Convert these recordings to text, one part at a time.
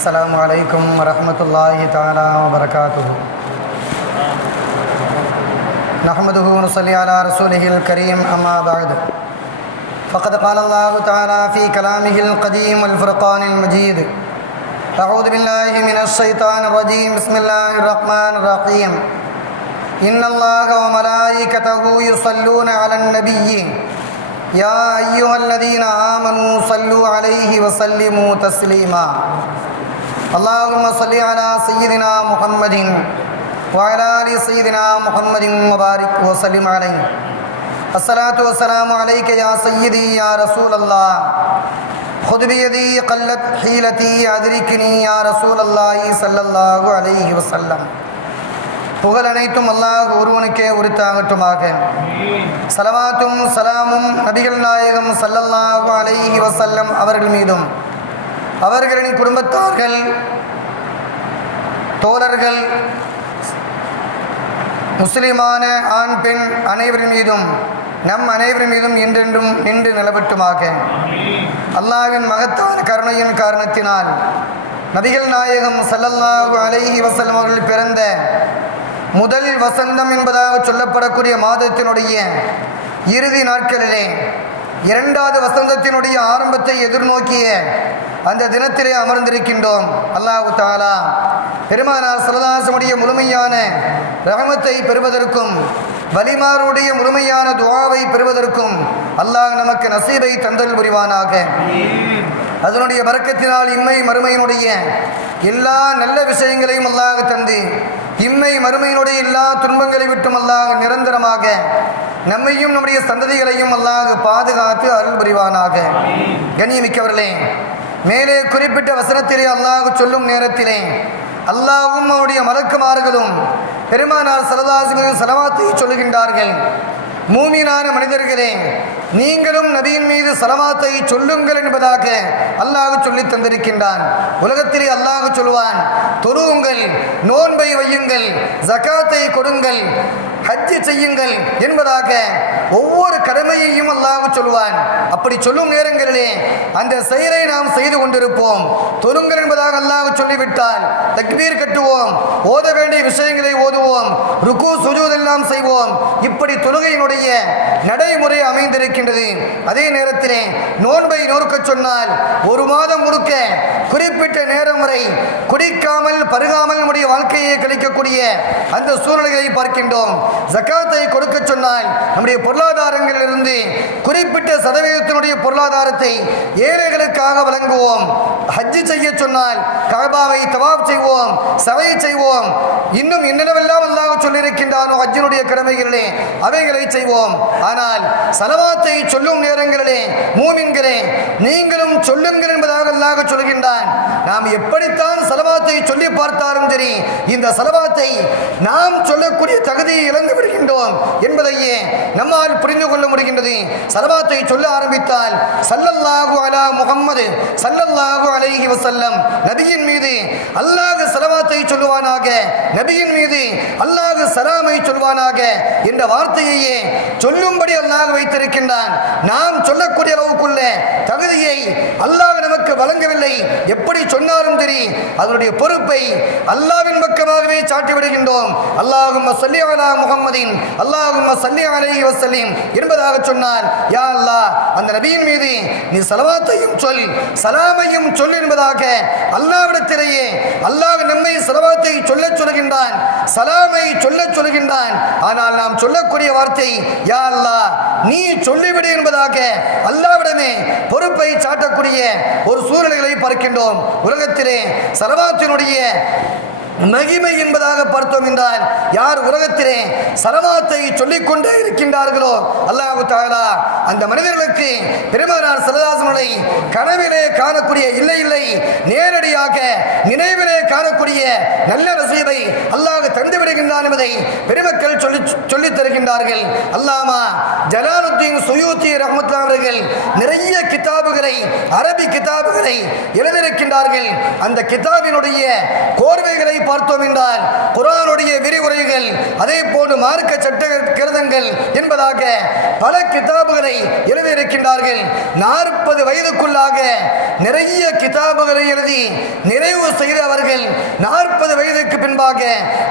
السلام عليكم ورحمة الله تعالى وبركاته. نحمده ونصلي على رسوله الكريم. أما بعد فقد قال الله تعالى في كلامه القديم والفرقان المجيد: أعوذ بالله من الشيطان الرجيم. بسم الله الرحمن الرحيم. إن الله وملائكته يصلون على النبي يا أيها الذين آمنوا صلوا عليه وسلموا تسليما. اللهم صل على سيدنا محمد وعلى آل سيدنا محمد وبارك وسلم عليه. الصلاة والسلام عليك يا سيدي يا رسول الله. خذ بيدي قلت حيلتي أدركني يا رسول الله صلى الله عليه وسلم. புகழ் அனைத்தும் அல்லாஹ் ஒருவனுக்கே உரித்தாகட்டுமாக. ஸலவாத்தும் ஸலாமும் நபிகள் நாயகம் ஸல்லல்லாஹு அலைஹி வஸல்லம் அவர்கள் மீதும் அவர்களின் குடும்பத்தார்கள், தோழர்கள், முஸ்லிமான ஆண் பெண் அனைவரின் மீதும் நம் அனைவரின் மீதும் என்றென்றும் நின்று நிலவட்டுமாக. அல்லாஹ்வின் மகத்தான கருணையின் காரணத்தினால் நபிகள் நாயகம் ஸல்லல்லாஹு அலைஹி வஸல்லம் அவர்கள் பிறந்த முதல் வசந்தம் என்பதாக சொல்லப்படக்கூடிய மாதத்தினுடைய இறுதி நாட்களிலே இரண்டாவது வசந்தத்தினுடைய ஆரம்பத்தை எதிர்நோக்கிய அந்த தினத்திலே அமர்ந்திருக்கின்றோம். அல்லாஹ் தஆலா பெருமானார் ஸல்லல்லாஹு அலைஹி வஸல்லம் முழுமையான ரஹமத்தை பெறுவதற்கும் வலிமாருடைய முழுமையான துஆவை பெறுவதற்கும் அல்லாஹ் நமக்கு நசீபை தந்தல் புரிவானாக. அதனுடைய பரக்கத்தினால் இம்மை மறுமையினுடைய எல்லா நல்ல விஷயங்களையும் அல்லாஹ் தந்து இம்மை மறுமையினுடைய எல்லா துன்பங்களை விட்டும் அல்லாஹ் நிரந்தரமாக நம்மையும் நம்முடைய சந்ததிகளையும் அல்லாஹ் பாதுகாத்து அருள் புரிவானாக. கண்ணியமிக்கவர்களே, மேலே குறிப்பிட்ட வசனத்திலே அல்லாஹ் சொல்லும் நேரத்திலே அல்லாஹ்வும் அவருடைய மலக்குமார்களும் பெருமானார் ஸல்லல்லாஹு அலைஹி வஸல்லம் ஸலவாத்தை சொல்லுகின்றார்கள். மூமினான மனிதர்களே, நீங்களும் நபியின் மீது ஸலவாத்தை சொல்லுங்கள் என்பதாக அல்லாஹ் சொல்லி தந்திருக்கின்றான். உலகத்திலே அல்லாஹ் சொல்வான், தொழுவுங்கள், நோன்பை வையுங்கள், ஜகாத்தை கொடுங்கள், ஹஜ் செய்யுங்கள் என்பதாக ஒவ்வொரு கடமையையும் அல்லாஹ் சொல்வான். அப்படி சொல்லும் நேரங்களிலே அந்த செயலை நாம் செய்து கொண்டிருப்போம். தொழுங்கள் என்பதாக அல்லாஹ் சொல்லிவிட்டால் தக்பீர் கட்டுவோம், ஓத வேண்டிய விஷயங்களை ஓதுவோம், ருக்கு சுஜூத் எல்லாம் செய்வோம். இப்படி தொழுகையினுடைய நடைமுறை அமைந்திருக்கின்றது. அதே நேரத்திலே நோன்பை நோக்க சொன்னால் ஒரு மாதம் முழுக்க குறிப்பிட்ட நேரம் வரை குடிக்காமல் பருகாமல் நம்முடைய வாழ்க்கையை கழிக்கக்கூடிய அந்த சூழ்நிலையை பார்க்கின்றோம். ஜகாத்தை கொடுக்க சொன்னால் நம்முடைய பொருளாதாரங்களிலிருந்து குறிப்பிட்ட சதவீதத்தினுடைய பொருளாதாரத்தை ஏழைகளுக்காக வழங்குவோம். ஹஜ் செய்ய சொன்னால் கஅபாவை தவாப் செய்வோம், சவை செய்வோம். இன்னும் என்னென்னவெல்லாம் அல்லாஹ் சொல்லியிருக்கின்றானோ ஹஜ்ஜினுடைய கடமைகளிலே அவைகளை செய்வோம். ஆனால் ஸலவாத்தை சொல்லும் நேரங்களிலே மூமின்களே, நீங்களும் சொல்லுங்கள் என்பதாக அல்லாஹ் சொல்கின்றான். நாம் எப்படித்தான் ஸலவாத்தை சொல்லி பார்த்தாலும் சரி, இந்த ஸலவாத்தை நாம் சொல்லக்கூடிய தகுதியை இழந்து விடுகின்றோம் என்பதையே நம்மால் புரிந்து கொள்ள முடிகின்றது. ஸலவாத்தை சொல்ல ஆரம்பித்தால் ஸல்லல்லாஹு அலா முஹம்மது ஸல்லல்லாஹு அலைஹி வஸல்லம் நபியின் மீது அல்லாஹ் ஸலவாத்தை சொல்லுவானாக, நபியின் மீது அல்லாஹ் சலாமை சொல்வானாக என்ற வார்த்தையையே சொல்லும்படி அல்லாஹ் வைத்திருக்கின்றான். நாம் சொல்லக்கூடிய அளவுக்குள்ள தகுதியை அல்லாஹ் நமக்கு வழங்கவில்லை. எப்படி சொன்னாலும் சரி, அதனுடைய பொறுப்பை அல்லாஹ்வின் பக்கமாகவே சாட்டி விடுகின்றோம். அல்லாஹும்ம ஸல்லி அலா முஹம்மதின் அல்லாஹும்ம ஸல்லி அலைஹி வஸல்லிம் என்பதாக சொன்னால், யா அல்லாஹ் அந்த நபியின் மீது நீ ஸலவாத்தையும் சொல், சலாமையும் சொல் என்பதாக அல்லாஹ்விடத்திலேயே அல்லாஹ் நம்மை ஸலவாத்தை சொல்லச் சொல்கின்றான், சலாமை சொல்லச் சொல்கின்றான். ஆனால் நாம் சொல்லக்கூடிய வார்த்தை யா அல்லாஹ் நீ சொல்லிவிடு என்பதாக அல்லாஹ்விடமே பொறுப்பை சாட்டக்கூடிய ஒரு சூழ்நிலைகளை பார்க்கின்றோம். உலகத்திலே ஸலவாத்தினுடைய மகிமை என்பதாக பார்த்தோம் என்றால், யார் உலகத்திலே ஸலவாத்தை சொல்லிக்கொண்டே இருக்கின்றார்களோ அல்லாஹ் தஆலா அந்த மனிதர்களுக்கு பெருமானார் ஸல்லல்லாஹு அலைஹி வஸல்லம் கனவிலே காணக்கூடிய இல்லை நேரடியாக நினைவிலே காணக்கூடிய நல்ல நசீபை அல்லாஹ் தந்து விடுகின்றான் என்பதை பெருமக்கள் சொல்லித் தருகின்றார்கள். அல்லாமா ஜலாலுத்தீன் சுயூத்தி ரஹ்மத்துல்லாஹி அவர்கள் நிறைய கிதாபுகளை, அரபி கிதாபுகளை எழுதியிருக்கின்றார்கள். அந்த கிதாபினுடைய கோர்வைகளை பார்த்தோம் என்றால் குர்ஆனுடைய விரிவுரைகள், அதே போன்று மார்க்க சட்ட கிரந்தங்கள் என்பதாக பல கிதாபுகளை எழுதியிருக்கின்றார்கள். 40 வயதுக்குள்ளாக நிறைய கிதாபுகளை எழுதி நிறைவு செய்த அவர்கள் 40 வயதுக்கு பின்பாக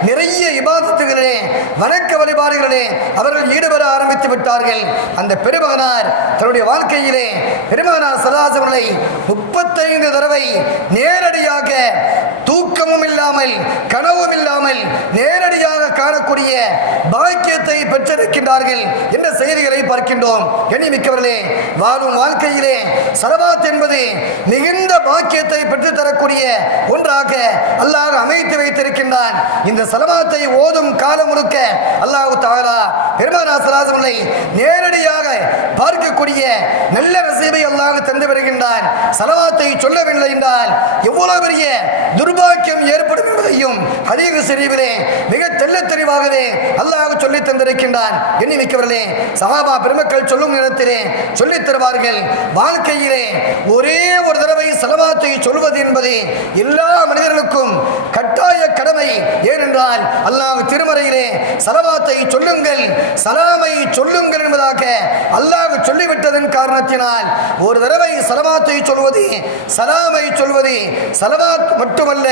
நிறைய இபாதத்துகளிலே, வணக்க வழிபாடுகளிலே அவர்கள் ஈடுபட ஆரம்பித்து விட்டார்கள். அந்த பெருமகனார் தன்னுடைய வாழ்க்கையிலே பெருமகனார் ஸல்லல்லாஹு அலைஹி வஸல்லம் 35 தடவை நேரடியாக தூக்கமும் இல்லாமல் கனவும் இல்லாமல் நேரடியாக காணக்கூடிய பாக்கியத்தை பெற்றிருக்கின்றார்கள் என்ற செய்திகளை பார்க்கின்றோம். கண்ணியமிக்கவர்களே, வாழும் வாழ்க்கையிலே ஸலவாத் என்பது மிகுந்த பாக்கியத்தை பெற்றுத்தரக்கூடிய ஒன்றாக அல்லாஹ் அமைத்து வைத்திருக்கின்றான். இந்த ஸலவாத்தை ஓதும் காலம் முழுக்க அல்லாஹ் தஆலா பெருமானார் ஸல்லல்லாஹு அலைஹி வஸல்லம் நேரடியாக பார்க்கக்கூடிய நல்ல நசீபை அல்லாஹ் தந்து வருகின்றான். ஸலவாத்தை சொல்லவில்லை என்றால் எவ்வளவு பெரிய துர்பாக்கியம் ஏற்படும் என்பதையும் ஹதீஸ் ஷரீஃபிலே மிக தெள்ளத் தெளிவாகவே அல்லாஹ் சொல்லி தந்திருக்கின்றான். எண்ணிமிக்கவர்களே, சஹாபா பெருமக்கள் சொல்லும் நேரத்திலே சொல்லித் தருவார்கள், வாழ்க்கையிலே ஒரே ஒரு தடவை ஸலவாத்தை சொல்வது என்பது எல்லா மனிதர்களுக்கும் கட்டாய கடமை. ஏனென்றால் அல்லாஹ் திருமறையிலே ஸலவாத்தை சொல்லுங்கள், சலாமை சொல்லுங்கள் என்பதாக அல்லாஹ் சொல்லிவிட்டதன் காரணத்தினால் ஒரு தடவை ஸலவாத்தை சொல்வது, சலாமை சொல்வது, ஸலவாத் மட்டுமல்ல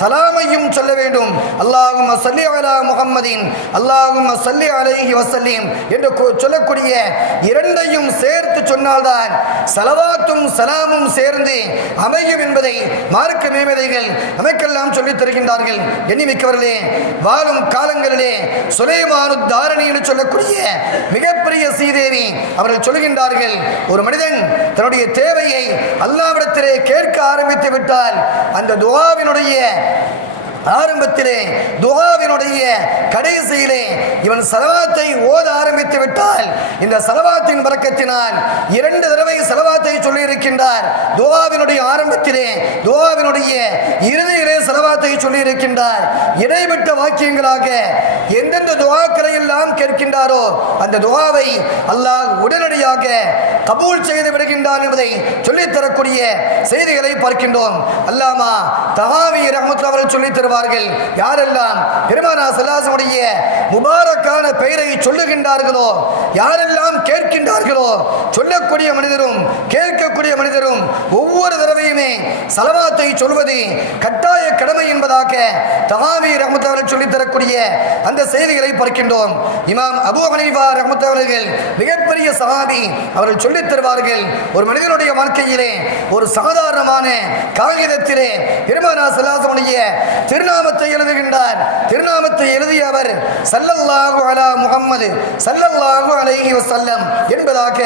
சலாமையும் சொல்ல வேண்டும். அல்லாஹும்ம ஸல்லி அலா முஹம்மதின் அல்லாஹும்ம ஸல்லி அலைஹி வஸல்லிம் என்று சொல்லக்கூடிய இரண்டையும் சேர்த்து சொன்னால்தான் ஸலவாத்தும் சலாமும் சேர்ந்து அமையும் என்பதை மார்க்க மேதைகள் நமக்கெல்லாம் சொல்லித் தருகின்றார்கள். எண்ணிமிக்கவர்களே, வாழும் காலங்களிலே சுலைமானு தாரணி என்று சொல்லக்கூடிய மிகப்பெரிய சீதேவி அவர்கள் சொல்கின்றார்கள், ஒரு மனிதன் தன்னுடைய தேவையை அல்லாஹ்விடத்திலே கேட்க ஆரம்பித்து விட்டால் அந்த துஆவினுடைய ஆரம்பத்திலே, துஆவினுடைய கடைசியிலே இவன் ஸலவாத்தை ஓத ஆரம்பித்து விட்டால் இந்த ஸலவாத்தின் பரக்கத்தினால் 2 தடவை ஸலவாத்தை சொல்லி இருக்கின்றார். துஆவினுடைய ஆரம்பத்திலே, துஆவினுடைய இறுதியிலே ஸலவாத்தை சொல்லி இருக்கின்றார். இடைப்பட்ட வாக்கியங்களாக எந்தெந்த துஆக்களை எல்லாம் கேட்கின்றாரோ அந்த துஆவை அல்லாஹ் உடனடியாக கபூல் செய்து விடுகின்றான் என்பதை சொல்லித் தரக்கூடிய செய்திகளை பார்க்கின்றோம். அல்லாமா தஹாவி ரஹ்மத்துல்லாஹி அவர்கள் சொல்லித் தருவார்கள், யாரெல்லாம் பெருமானார் ஸல்லல்லாஹு அலைஹி வஸல்லம் முபாரக்கான பெயரை சொல்லுகின்றார்களோ, யாரெல்லாம் கேட்கின்றார்களோ, சொல்லக்கூடிய மனிதரும் கேட்கக்கூடிய மனிதரும் ஒவ்வொரு தடவையுமே ஸலவாத்தை சொல்வது கட்டாய கடமை என்பதாக தஹாவி ரஹ்மத்துல்லாஹி அவர்கள் சொல்லித் தரக்கூடிய அந்த செய்திகளை பார்க்கின்றோம். இமாம் அபூ ஹனீஃபா ரஹ்மத்துல்லாஹி அவர்கள் மிகப்பெரிய சஹாபி, அவர்கள் சொல்லித் தருவார்கள், ஒரு மனிதனுடைய வாழ்க்கையிலே ஒரு சாதாரணமான காகிதத்திலே பெருமானார் ஸல்லல்லாஹு அலைஹி வஸல்லம் திருநாமத்தை எழுதுகின்றார். திருநாமத்தை எழுதிய அவர் ஸல்லல்லாஹு அலா முஹம்மது ஸல்லல்லாஹு அலைஹி வஸல்லம் என்பதாக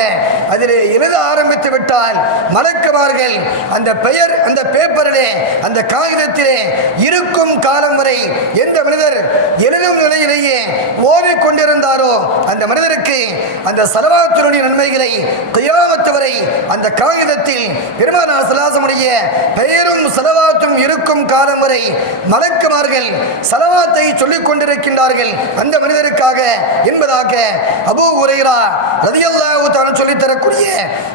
அதிலே எழுத ஆரம்பித்து விட்டால் மலக்குமார்கள் அந்த பெயர் அந்த பேப்பரிலே அந்த காகிதத்திலே இருக்கும் காலம் வரை எந்த மனிதர் எழுதும் நிலையிலேயே ஓடிக்கொண்டிருந்தாரோ அந்த மனிதருக்கு அந்த ஸலவாத்தினுடைய நன்மைகளை கியாமத் வரை அந்த காகிதத்தில் பெருமானார் ஸல்லல்லாஹு அலைஹி வஸல்லம் பெயரும் ஸலவாத்தும் இருக்கும் காலம் வரை மலக்குமார்கள் ஸலவாத்தை சொல்லிக் கொண்டிருக்கின்றார்கள் அந்த மனிதருக்காக என்பதாக அபூ ஹுரைரா ரலியல்லாஹு தஆலா சொல்லித் தரக்கூடிய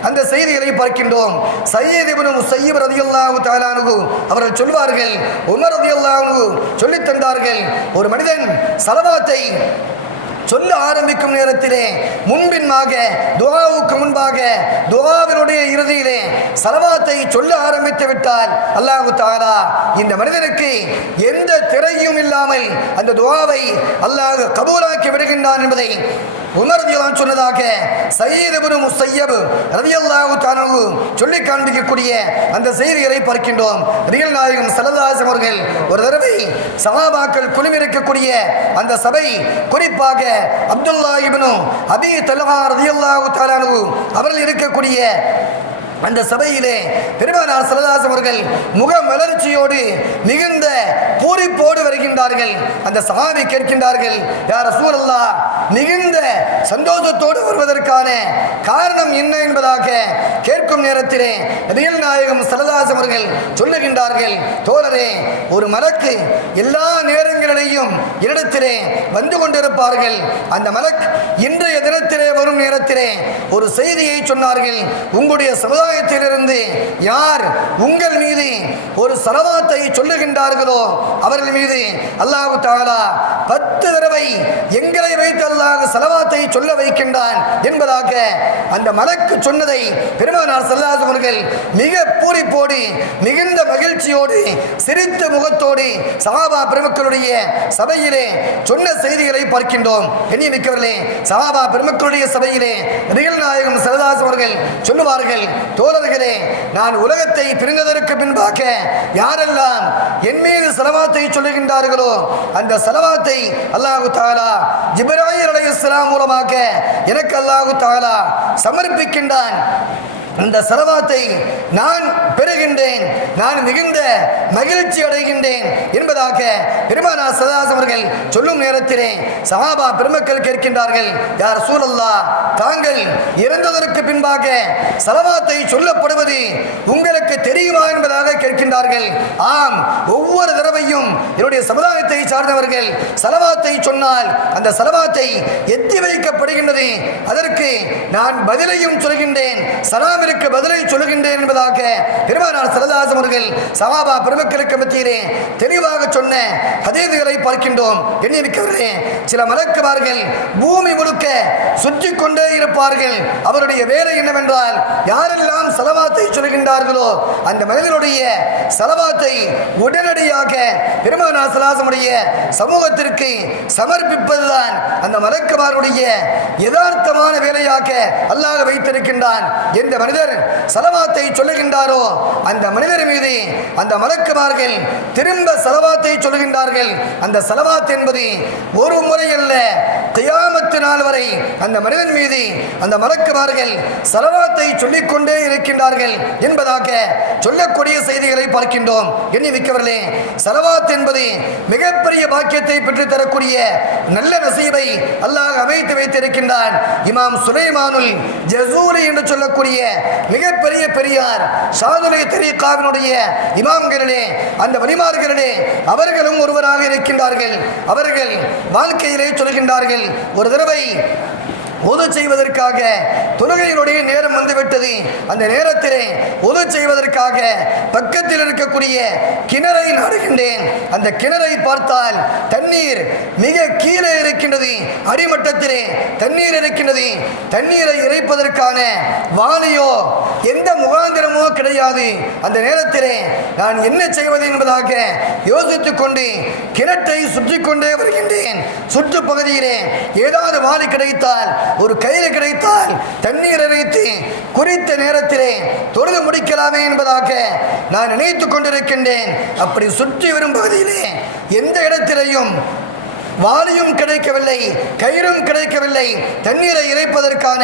அந்த செய்திகளை பார்க்கின்றோம். சய்யித் இப்னு முஸய்யிப் ரலியல்லாஹு தஆலா அன்ஹு அவர்கள் சொல்வார்கள், உமர் ரலியல்லாஹு அன்ஹு சொல்லித் தந்தார்கள், ஒரு மனிதன் ஸலவாத்தை சொல்ல ஆரம்பிக்கும் நேரத்திலே முன்பின்மாக துஆவுக்கு முன்பாக துஆவினுடைய இறுதியிலே ஸலவாத்தை சொல்ல ஆரம்பித்து விட்டால் அல்லாஹ் தஆலா இந்த மனிதனுக்கு எந்த திரையும் இல்லாமல் அந்த துஆவை அல்லாஹ் கபூலாக்கி விடுகின்றான் என்பதை உமர் ரலியல்லாஹு அன்ஹு சொன்னதாக சய்யித் இப்னு முஸய்யிப் ரலியல்லாஹு தஆலா சொல்லி காண்பிக்கக்கூடிய அந்த செய்திகளை பார்க்கின்றோம். நபிகள் நாயகம் ஸல்லல்லாஹு அலைஹி வஸல்லம் அவர்கள் ஒரு தடவை சஹாபாக்கள் குழுமிருக்கக்கூடிய அந்த சபை, குறிப்பாக அப்துல்லா இப்னு அபீ தல்ஹா ரலியல்லாஹு தஆலா அவர்கள் இருக்கக்கூடிய அந்த சபையிலே பெருமானார் ஸல்லல்லாஹு அலைஹி வஸல்லம் அவர்கள் முகமலர்ச்சியோடு மிகுந்த பூரிப்போடு வருகின்றார்கள். அந்த சஹாபி கேட்கின்றார்கள், யா ரசூலல்லாஹ், மிகுந்த சந்தோஷத்தோடு வருவதற்கான காரணம் என்ன என்பதாக கேட்கும் நேரத்திலே நபிகள் நாயகம் ஸல்லல்லாஹு அலைஹி வஸல்லம் அவர்கள் சொல்லுகின்றார்கள், தோழரே, ஒரு மலக்கு எல்லா நேரங்களிலேயும் என்னிடத்திலே வந்து கொண்டிருப்பார்கள். அந்த மலக் இன்றைய தினத்திலே வரும் நேரத்திலே ஒரு செய்தியை சொன்னார்கள், உங்களுடைய சமுதாயத்திலிருந்து யார் உங்கள் மீது ஒரு ஸலவாத்தை சொல்லுகின்றார்களோ அவர்கள் அவர்கள் மீது அல்லாஹ் தஆலா 10 தடவை எங்களை வைத்து அல்லாஹ் ஸலவாத்தை சொல்ல வைக்கின்றான் என்பதாக அந்த மலக்கு சொன்னதை பெருமானார் ஸல்லல்லாஹு அலைஹி அவர்கள் மிக பூரிப்போடு மிகுந்த மகிழ்ச்சியோடு சிரித்த முகத்தோடு சஹாபா பெருமக்களுடைய சபையிலே சொன்ன செய்திகளை பார்க்கின்றோம். கண்ணியமிக்கவர்களே, சஹாபா பெருமக்களுடைய சபையிலே நபிகள் நாயகம் ஸல்லல்லாஹு அலைஹி அவர்கள் சொல்லுவார்கள், தோழர்களே, நான் உலகத்தை பிரிந்ததற்கு பின்பாக யாரெல்லாம் என் மீது ஸலவாத்தை சொல்லுகின்றார்களோ அந்த ஸலவாத்தை அல்லாஹ் தஆலா ஜிப்ராயில் அலைஹிஸ்ஸலாம் மூலமாக எனக்கு அல்லாஹ் தஆலா சமர்ப்பிக்கின்றான். அந்த ஸலவாத்தை நான் பெறுகின்றேன், நான் மிகுந்த மகிழ்ச்சி அடைகின்றேன் என்பதாக பெருமானார் ஸல்லல்லாஹு அலைஹி அவர்கள் சொல்லும் நேரத்திலே சஹாபா பெருமக்கள் கேட்கின்றார்கள், யா ரசூலல்லாஹ், தாங்கள் இறந்ததற்கு பின்பாக ஸலவாத்தை சொல்லப்படுவது உங்களுக்கு தெரியுமா என்பதாக கேட்கின்றார்கள். ஆம், ஒவ்வொரு தடவையும் என்னுடைய சமுதாயத்தை சார்ந்தவர்கள் ஸலவாத்தை சொன்னால் அந்த ஸலவாத்தை எத்தி வைக்கப்படுகின்றது. அதற்கு நான் பதிலையும் சொல்கின்றேன், சலாம் பதிலை சொல்லுகின்றேன் என்பதாக பெருமானார் ஸல்லல்லாஹு அலைஹி அவர்கள் சஹாபா பெருமக்களுக்கு மத்தியிலே தெளிவாக சொன்ன ஹதீஸ்களை பார்க்கின்றோம். எண்ணிமிக்கவர்களே, சில மலக்குமார்கள் பூமி முழுக்க சுற்றி கொண்டே இருப்பார்கள். அவருடைய வேலை என்னவென்றால் யாரெல்லாம் ஸலவாத்தை சொல்கின்றார்களோ அந்த மனிதனுடைய ஸலவாத்தை உடனடியாக பெருமானார் ஸல்லல்லாஹு அலைஹி சமூகத்திற்கு சமர்ப்பிப்பதுதான் அந்த மலக்குமாருடைய யதார்த்தமான வேலையாக அல்லாஹ் வைத்திருக்கின்றான். எந்த மனிதர் ஸலவாத்தை சொல்லுகின்றாரோ அந்த மனிதர் மீது அந்த மலக்குமார்கள் திரும்ப ஸலவாத்தை சொல்லுகின்றார்கள். அந்த ஸலவாத் என்பது ஒரு முறை அல்ல, கியாமத் நாள் வரை அந்த மனிதன் மீது அந்த மலக்குமார்கள் ஸலவாத்தை சொல்லிக்கொண்டே இருக்கின்றார்கள் என்பதாக சொல்லக்கூடிய செய்திகளை பார்க்கின்றோம். எண்ணிமிக்கவர்களே, ஸலவாத் என்பது மிகப்பெரிய பாக்கியத்தை பெற்று தரக்கூடிய நல்ல நசீபை அல்லாஹ் அமைத்து வைத்திருக்கின்றான். இமாம் சுலைமானுல் ஜஸூலி என்று சொல்லக்கூடிய மிகப்பெரிய பெரியார் ஷாதுலை தரீகாவினுடைய இமாம்களிலே அந்த வலிமார்களிலே அவர்களும் ஒருவராக இருக்கின்றார்கள். அவர்கள் வாழ்க்கையிலே சொல்கின்றார்கள், ஒரு தடவை உது செய்வதற்காக தொழுகையினுடைய நேரம் வந்துவிட்டது. அந்த நேரத்திலே உது செய்வதற்காக பக்கத்தில் இருக்கக்கூடிய கிணறை நாடுகின்றேன். அந்த கிணறை பார்த்தால் தண்ணீர் மிக கீழே இருக்கின்றது, அடிமட்டத்திலே தண்ணீர் இருக்கின்றது. தண்ணீரை இறைப்பதற்கான வாளியோ எந்த முகாந்திரமோ கிடையாது. அந்த நேரத்திலே நான் என்ன செய்வது என்பதாக யோசித்துக் கொண்டு கிணற்றை சுற்றி கொண்டே வருகின்றேன். சுற்றுப்பகுதியிலே ஏதாவது வாளி கிடைத்தால், ஒரு கயிறு கிடைத்தால் தண்ணீர் இறைத்து குறித்த நேரத்திலே தொழுது முடிக்கலாமே என்பதாக நான் நினைத்துக் கொண்டிருக்கின்றேன். அப்படி சுற்றி வரும் பகுதியிலே எந்த இடத்திலேயும் வாளியும் கிடைக்கவில்லை, கயிறும் கிடைக்கவில்லை, தண்ணீரை இறைப்பதற்கான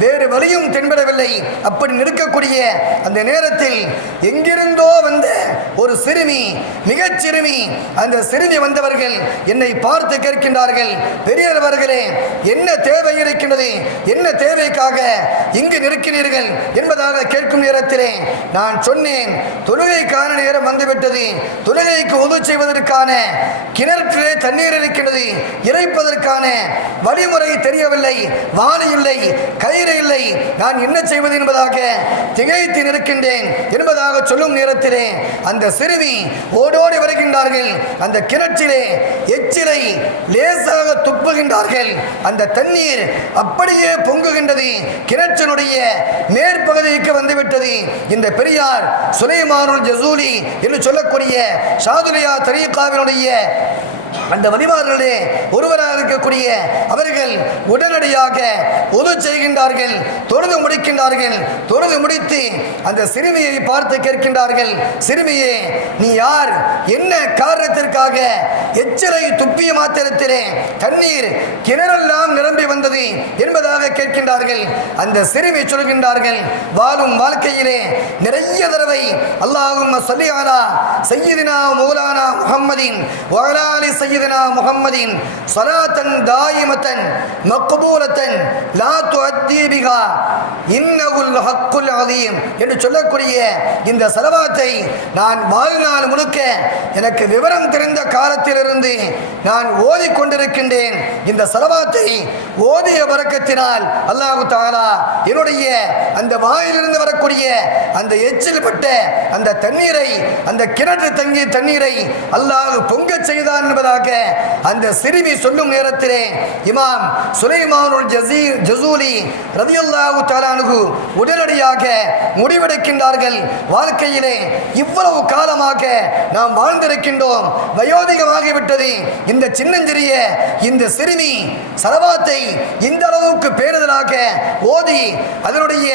வேறு வழியும் தென்படவில்லை. அப்படி நிற்கக்கூடிய அந்த நேரத்தில் எங்கிருந்தோ வந்த ஒரு சிறுமி, மிகச் சிறுமி, அந்த சிறுமி வந்தவர்கள் என்னை பார்த்து கேட்கின்றார்கள், பெரியவர்களே, என்ன தேவை இருக்கின்றது, என்ன தேவைக்காக இங்கு நிற்கிறீர்கள் என்பதாக கேட்கும் நேரத்திலே நான் சொன்னேன், தொழுகைக்கான நேரம் வந்துவிட்டது, தொழுகைக்கு உது செய்வதற்கான கிணற்றிலே தண்ணீர் இருக்கிறது, இறைப்பதற்கான வழிமுறை தெரியவில்லை, வாளி இல்லை, கயிறு இல்லை, நான் என்ன செய்வது என்பதாக திகைத்து நிற்கின்றேன் என்பதாக சொல்லும் நேரத்திலே அந்த சிறுமி ஓடோடி வருகின்றார்கள். அந்த கிணற்றிலே எச்சிலை லேசாக துப்புகின்றார்கள். அந்த தண்ணீர் அப்படியே பொங்குகின்றது, கிணற்றினுடைய மேற்பகுதிக்கு வந்துவிட்டது. இந்த பெரியார் சுலைமானுல் ஜஸூலி என்று சொல்லக்கூடிய ஷாதுலியா தரீகாவினுடைய அந்த வலிமார்களே ஒருவராக இருக்கக்கூடிய அவர்கள் உடனடியாக உது செய்கின்றார்கள், தொழுது முடிக்கின்றார்கள். தொழுது முடித்து அந்த சிறுமியை பார்த்து கேட்கின்றார்கள், சிறுமியே, நீ யார், என்ன காரணத்திற்காக எச்சிலை துப்பிய மாத்திரத்திலே தண்ணீர் கிணறெல்லாம் நிரம்பி வந்தது என்பதாக கேட்கின்றார்கள். அந்த சிறுமி சொல்கின்றார்கள், வாழும் வாழ்க்கையிலே நிறைய தடவை அல்லாஹும்ம ஸல்லி அலா சய்யிதினா மௌலானா முஹம்மதின் வ அலா ஆலி சையதினா முஹம்மதின் ஸலாத்தன் தாயிமத்தன் மக்பூலத்தன் லா துஅத்தி பிஹா இன்னகுல் ஹக்குல் அஸீம் என்று சொல்லக்கூடிய இந்த ஸலவாத்தை நான் வாழ்நாள் முழுக்க எனக்கு விவரம் தெரிந்த காலத்திலிருந்து நான் ஓதிக்கொண்டிருக்கின்றேன். இந்த ஸலவாத்தை ஓதிய பரக்கத்தினால் அல்லாஹ் தஆலா என்னுடைய அந்த வாயிலிருந்து வரக்கூடிய அந்த எச்சில் பட்ட அந்த தண்ணீரை, அந்த கிணற்று தங்கிய தண்ணீரை அல்லாஹ் பொங்கச் செய்தான் என்பதாக அந்த சிறுமி சொல்லும் நேரத்திலே இமாம் சுலைமானுல் ஜஸூலி ரலியல்லாஹு தஆலா அன்ஹு உடனடியாக முடிவெடுக்கின்றார்கள். வாழ்க்கையிலே இவ்வளவு காலமாக நாம் வாழ்ந்திருக்கின்றோம், வயோதிகமாகிவிட்டது. இந்த சின்னஞ்சிறிய இந்த சிறுமி ஸலவாத்தை இந்த அளவுக்கு பேணுதலாக ஓதி அதனுடைய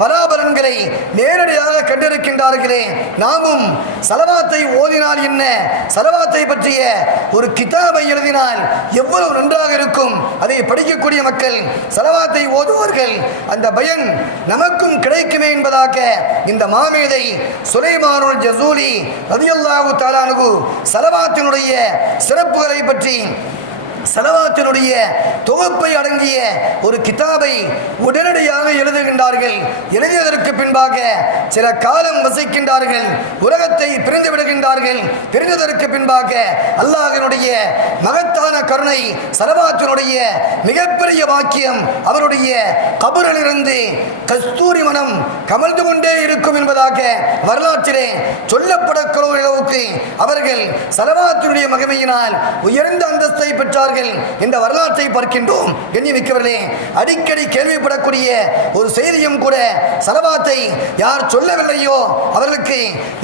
பலாபலன்களை நேரடியாக கண்டிருக்கின்றார்களே, நாமும் ஸலவாத்தை ஓதினால் என்ன, ஸலவாத்தை பற்றிய ஒரு கிதாபை எழுதினால் எவ்வளவு நன்றாக இருக்கும். அதை படிக்கக்கூடிய மக்கள் ஸலவாத்தை ஓதுவார்கள், அந்த பயன் நமக்கும் கிடைக்குமே என்பதாக இந்த மாமேதை சுலைமானுல் ஜஸூலி ரலியல்லாஹு தஆலா அன்ஹு ஸலவாத்தினுடைய சிறப்புகளை பற்றி, ஸலவாத்தினுடைய தொகுப்பை அடங்கிய ஒரு கிதாபை உடனடியாக எழுதுகின்றார்கள். எழுதியதற்கு பின்பாக சில காலம் வசிக்கின்றார்கள், உலகத்தை பிரிந்து விடுகின்றார்கள். பிரிந்ததற்கு பின்பாக அல்லாஹ்வினுடைய மகத்தான கருணை, ஸலவாத்தினுடைய மிகப்பெரிய வாக்கியம் அவருடைய கபரிலிருந்து கஸ்தூரி மனம் கமழ்ந்து கொண்டே இருக்கும் என்பதாக வரலாற்றிலே சொல்லப்படக்கூடிய அளவுக்கு அவர்கள் ஸலவாத்தினுடைய மகிமையினால் உயர்ந்த அந்தஸ்தை பெற்றார்கள் என்ற வரலாற்றை பார்க்கின்றோம். எண்ணிமிக்கவர்களே, அடிக்கடி கேள்விப்படக்கூடிய ஒரு செய்தியும் கூட, ஸலவாத்தை யார் சொல்லவில்லையோ அவர்களுக்கு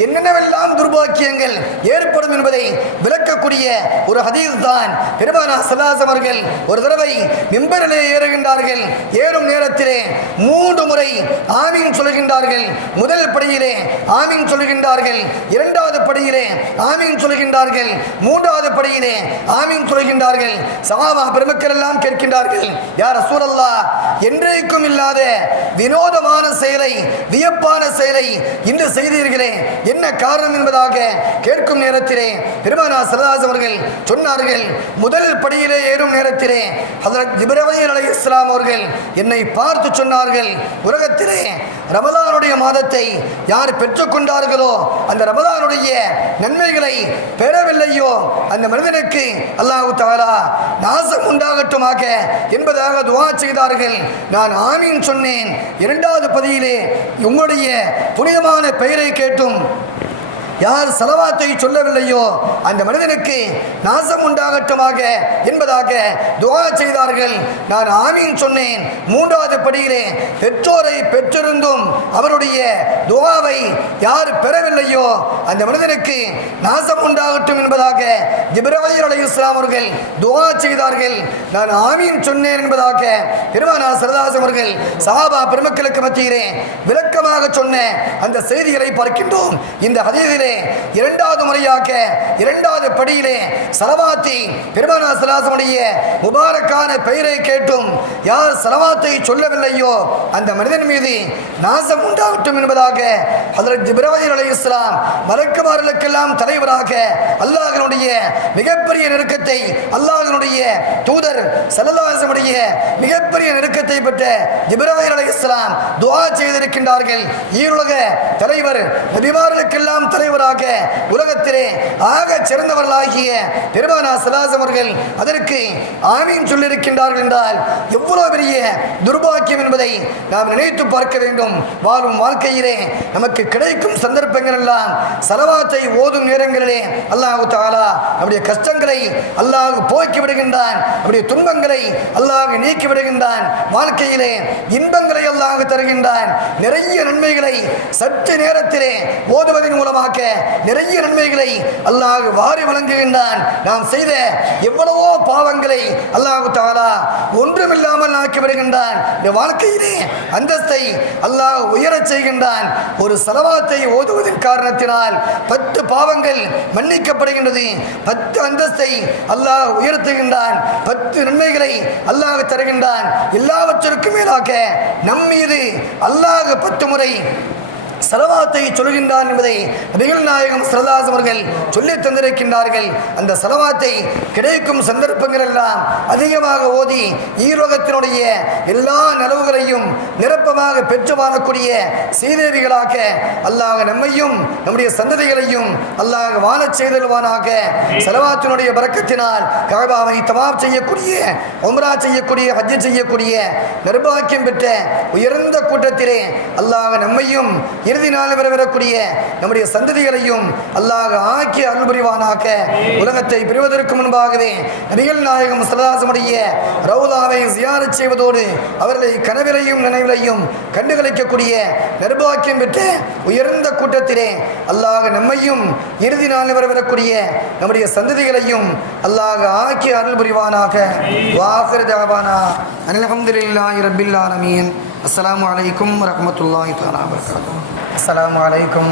என்னென்னவெல்லாம் துர்பாக்கியங்கள் ஏற்படும் என்பதை விளக்கக்கூடிய ஒரு ஹதீஸ் தான். பெருமானார் ஸல்லல்லாஹு அலைஹி அவர்கள் ஒரு தடவை மிம்பரிலே ஏறுகின்றார்கள். ஏறும் நேரத்திலே 3 முறை ஆமீன் சொல்கின்றார்கள். முதல் படியிலே ஆமீன் சொல்கின்றார்கள், இரண்டாவது படியிலே ஆமீன் சொல்கின்றார்கள், மூன்றாவது படியிலே ஆமீன் சொல்கின்றார்கள். சஹாபா பெருமக்கள் எல்லாம் கேட்கின்றார்கள், யா ரசூலல்லாஹ், என்றைக்கும் இல்லாத வினோதமான செயலை, வியப்பான செயலை இன்று செய்தீர்களே, என்ன காரணம் என்பதாக கேட்கும் நேரத்திலே பெருமானார் ஸல்லல்லாஹு அலைஹி அவர்கள் சொன்னார்கள், முதல் படியிலே ஏறும் நேரத்திலே ஹஜ்ரத் ஜிப்ரீல் அலைஹிஸ்ஸலாம் அவர்கள் என்னை பார்த்து சொன்னார்கள், உலகத்திலே ரமலானுடைய மாதத்தை யார் பெற்றுக்கொண்டார்களோ, அந்த ரமலானுடைய நன்மைகளை பெறவில்லையோ, அந்த மனிதனுக்கு அல்லாஹ் தஆலா நாசம் உண்டாகட்டுமாக என்பதாக துஆ செய்தார்கள். நான் ஆமீன் சொன்னேன். இரண்டாவது பதியிலே உங்களுடைய புனிதமான பெயரை கேட்டும் யார் ஸலவாத்தை சொல்லவில்லையோ அந்த மனிதனுக்கு நாசம் உண்டாகட்டுமாக என்பதாக துஆ செய்தார்கள். நான் ஆமீன் சொன்னேன். மூன்றாவது படியிலே பெற்றோரை பெற்றிருந்தும் அவருடைய துஆவை யார் பெறவில்லையோ அந்த மனிதனுக்கு நாசம் உண்டாகட்டும் என்பதாக ஜிப்ரீல் அலைஹிஸ்ஸலாம் அவர்கள் துஆ செய்தார்கள். நான் ஆமீன் சொன்னேன் என்பதாக பெருமானார் ஸல்லல்லாஹு அலைஹி அவர்கள் சஹாபா பெருமக்களுக்கு மத்தியிலே விளக்கமாக சொன்ன அந்த செய்திகளை பார்க்கின்றோம். இந்த ஹதீஸிலே இரண்டாவது முறையாக இரண்டாவது படியிலே ஸலவாத்தை பெருமானார் ஸல்லல்லாஹு அலைஹி வஸல்லம் முபாரக்கான பெயரை கேட்டும் யார் ஸலவாத்தை சொல்லவில்லையோ அந்த மனிதன் மீது நாசம் உண்டாகட்டும் என்பதாக ஹஜ்ரத் ஜிப்ரீல் அலைஹிஸ்ஸலாம் மலக்குமார்களுக்கெல்லாம் தலைவராக அல்லாஹ்வினுடைய மிகப்பெரிய நெருக்கத்தை, அல்லாஹ்வினுடைய தூதர் ஸல்லல்லாஹு அலைஹி வஸல்லம் மிகப்பெரிய நெருக்கத்தை பெற்ற ஜிப்ரீல் அலைஹிஸ்ஸலாம் துஆ செய்திருக்கின்றார்கள். ஈருலக தலைவர், நபிமார்களுக்கெல்லாம் தலைவராக உலகத்திலே ஆக சிறந்தவர்களாகிய பெருமானார் ஸல்லல்லாஹு அலைஹி அவர்கள் அதற்கு ஆமீன் சொல்லியிருக்கின்றார்கள் என்றால் எவ்வளவு பெரிய துர்பாக்கியம் என்பதை நாம் நினைத்து பார்க்க வேண்டும். வாழும் வாழ்க்கையிலே நமக்கு கிடைக்கும் சந்தர்ப்பங்கள் எல்லாம் ஸலவாத்தை ஓதும் நேரங்களிலே அல்லாஹ் தஆலா நம்முடைய கஷ்டங்களை அல்லாஹ் போக்கி விடுகின்றான், நம்முடைய துன்பங்களை அல்லாஹ் நீக்கி விடுகின்றான், வாழ்க்கையிலே இன்பங்களை அல்லாஹ் தருகின்றான். நிறைய நன்மைகளை சற்று நேரத்திலே ஓதுவதன் மூலமாக நிறைய நன்மைகளை அல்லாஹ் வாரி வழங்குகின்றான். நாம் செய்த எவ்வளவோ பாவங்களை அல்லாஹ் தஆலா ஒன்றுமில்லாமல் ஆக்கி விடுகின்றான். இந்த வாழ்க்கையிலே அந்தஸ்தை அல்லாஹ் உயரச் செய்கின்றான். ஒரு ஸலவாத்தை ஓதுவதன் காரணத்தினால் 10 பாவங்கள் மன்னிக்கப்படுகின்றது, 10 அந்தஸ்தை அல்லாஹ் உயர்த்துகின்றான், 10 நன்மைகளை அல்லாஹ் தருகின்றான். எல்லாவற்றிற்கும் மேலாக நம் மீது அல்லாஹ் 10 முறை ஸலவாத்தை சொல்கின்றான் என்பதை நபிகள் நாயகம் ஸல்லல்லாஹு அலைஹி அவர்கள் சொல்லி தந்திருக்கின்றார்கள். அந்த ஸலவாத்தை கிடைக்கும் சந்தர்ப்பங்கள் எல்லாம் அதிகமாக ஓதி ஈரோகத்தினுடைய எல்லா நலவுகளையும் நிரப்பமாக பெற்று வாழக்கூடிய சீதேவிகளாக அல்லாஹ் நம்மையும் நம்முடைய சந்ததிகளையும் அல்லாஹ் வாழச் செய்தல்வானாக. ஸலவாத்தினுடைய பரக்கத்தினால் கஅபாவை தவாப் செய்யக்கூடிய, உம்ரா செய்யக்கூடிய, ஹஜ் செய்யக்கூடிய நிர்பாக்கியம் பெற்ற உயர்ந்த கூட்டத்திலே அல்லாஹ் நம்மையும் இறுதி நாள் வரக்கூடிய நம்முடைய சந்ததிகளையும் அல்லாஹ் ஆக்கி அருள் புரிவானாக. உலகத்தை பெறுவதற்கு முன்பாகவே நபிகள் நாயகம் ஸல்லல்லாஹு அலைஹி வஸல்லம் ரவுதாவை ஜியாரத் செய்வதோடு அவர்களை கனவிலையும் நினைவிலையும் கண்டுகளிக்கக்கூடிய நிர்பாக்கியம் பெற்ற உயர்ந்த கூட்டத்திலே அல்லாஹ் நம்மையும் இறுதி நாள் வரக்கூடிய நம்முடைய சந்ததிகளையும் அல்லாஹ் ஆக்கி அருள் புரிவானாக. வாஹிர் தஅவானா அல்ஹம்துலில்லாஹி ரப்பில் ஆலமீன். அஸ்ஸலாமு அலைக்கும் வரஹ்மத்துல்லாஹி தஆலா வபரகாத்துஹு. அஸ்ஸலாமு அலைக்கும்.